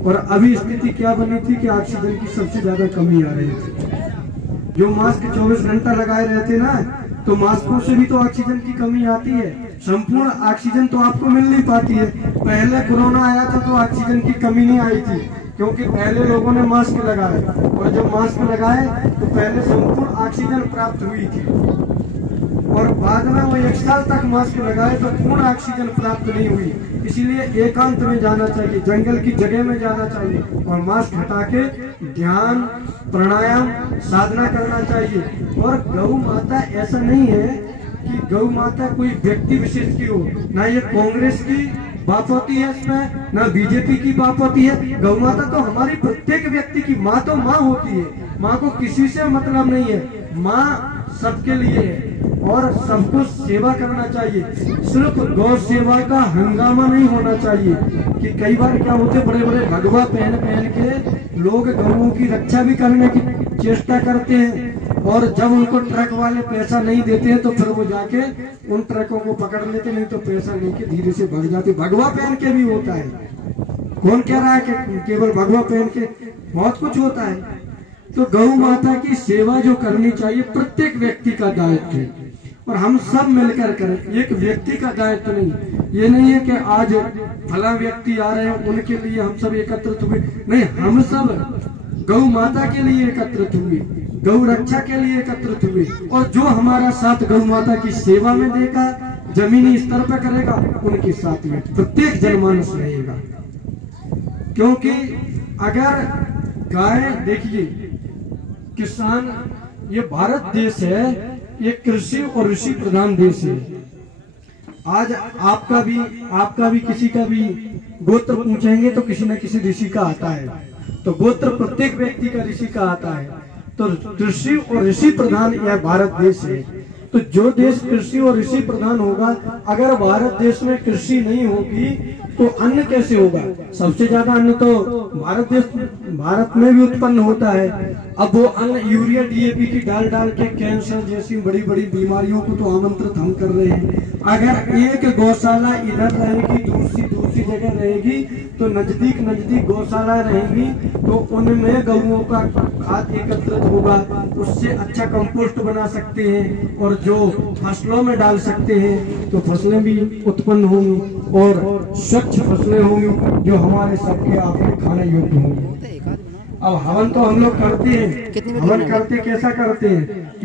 और अभी स्थिति क्या बनी थी कि ऑक्सीजन की सबसे ज्यादा कमी आ रही थी। जो मास्क 24 घंटा लगाए रहते ना, तो मास्कों से भी तो ऑक्सीजन की कमी आती है। संपूर्ण ऑक्सीजन तो आपको मिल नहीं पाती है। पहले कोरोना आया था तो ऑक्सीजन की कमी नहीं आई थी, क्योंकि पहले लोगों ने मास्क लगाए, और जब मास्क लगाए तो पहले संपूर्ण ऑक्सीजन प्राप्त हुई थी, और बाद में वो 1 साल तक मास्क लगाए तो पूर्ण ऑक्सीजन प्राप्त नहीं हुई। इसीलिए एकांत में जाना चाहिए, जंगल की जगह में जाना चाहिए, और मास्क हटा के ध्यान, प्राणायाम, साधना करना चाहिए। और गौ माता ऐसा नहीं है कि गौ माता कोई व्यक्ति विशेष की हो, ना ये कांग्रेस की बात होती है इसमें, ना बीजेपी की बात होती है। गौ माता तो हमारी प्रत्येक व्यक्ति की माँ, तो माँ होती है। माँ को किसी से मतलब नहीं है, माँ सबके लिए है, और सबको सेवा करना चाहिए। सिर्फ गौ सेवा का हंगामा नहीं होना चाहिए कि कई बार क्या होते, बड़े बड़े भगवा पहन पहन के लोग गौओं की रक्षा भी करने की चेष्टा करते हैं, और जब उनको ट्रक वाले पैसा नहीं देते हैं तो फिर वो जाके उन ट्रकों को पकड़ लेते, नहीं तो पैसा लेके धीरे से भाग जाते। भगवा पहन के भी होता है, कौन कह रहा है कि केवल भगवा पहन के, बहुत कुछ होता है। तो गौ माता की सेवा जो करनी चाहिए प्रत्येक व्यक्ति का दायित्व है, और हम सब मिलकर करें। एक व्यक्ति का दायित्व नहीं, ये नहीं है कि आज फला व्यक्ति आ रहे हैं उनके लिए हम सब एकत्रित हुए, नहीं, हम सब गौ माता के लिए एकत्रित हुए, गौ रक्षा के लिए एकत्रित हुए, और जो हमारा साथ गौ माता की सेवा में देगा, जमीनी स्तर पर करेगा, उनके साथ में प्रत्येक जनमानस रहेगा। क्योंकि अगर गाय, देखिए किसान, ये भारत देश है, ये कृषि और ऋषि प्रधान देश है। आज आपका भी किसी का भी गोत्र पूछेंगे तो किसी न किसी ऋषि का आता है, तो गोत्र प्रत्येक व्यक्ति का ऋषि का आता है। तो कृषि और ऋषि प्रधान यह भारत देश है। तो जो देश कृषि और ऋषि प्रधान होगा, अगर भारत देश में कृषि नहीं होगी तो अन्न कैसे होगा? सबसे ज्यादा अन्न तो भारत में भी उत्पन्न होता है। अब वो अन्न यूरिया डीएपी की डाल डाल के कैंसर जैसी बड़ी बड़ी बीमारियों को तो आमंत्रित हम कर रहे हैं। अगर एक गौशाला इधर रहेगी, दूसरी जगह रहेगी, तो नजदीक गौशाला रहेगी, तो उनमें गौओं का खाद एकत्रित होगा, उससे अच्छा कंपोस्ट बना सकते हैं, और जो फसलों में डाल सकते हैं तो फसलें भी उत्पन्न होंगी, और स्वच्छ फसलें होंगी जो हमारे सबके आपके खाने योग्य होंगी। अब हवन तो हम लोग करते हैं, हवन करते कैसा करते हैं?